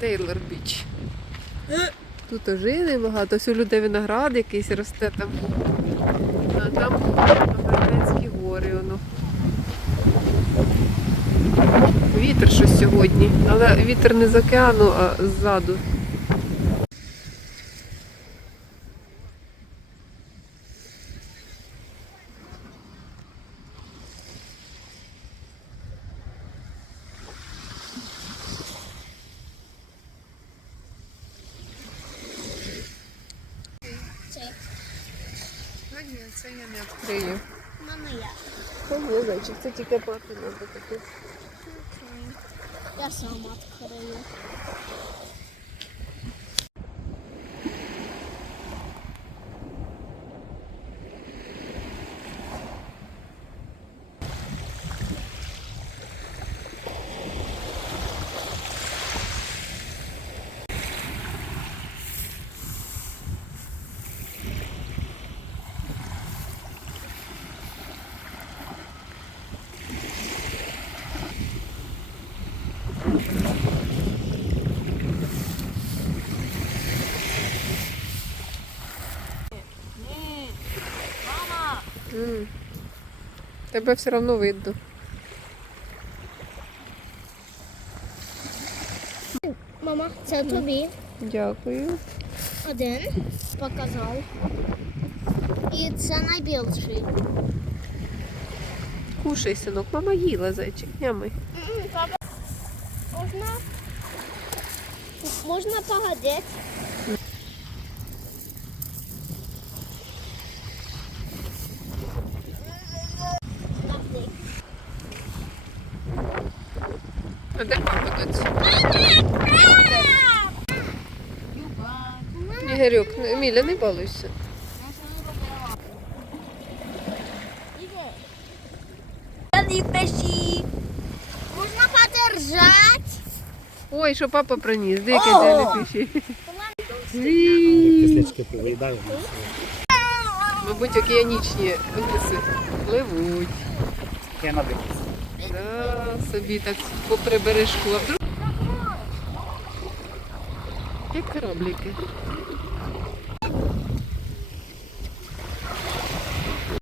Тейлор Біч. Тут ожини багато, ось у людей виноград якийсь росте там. А там Американські гори. Воно. Вітер щось сьогодні, але вітер не з океану, а ззаду. Ні, це я не відкрию. мама я. Не зайчик, це тільки папі треба таке. Я сама відкрию. М. Тебе все одно видно. Мама, це тобі. Дякую. Один показав. І це найбільший. Кушай, синок, мама їла зайчик, нями. Папа, можна? Можна погодити? А де папа? Ігорюк, Міля, не балуйся. Можна подержати? Ой, що папа приніс, деякі jellyfish. Кислячки повиїдаю. Мабуть, океанічні гриси пливуть. Я на дикість. Да, собі так попри бережку. Як кораблики.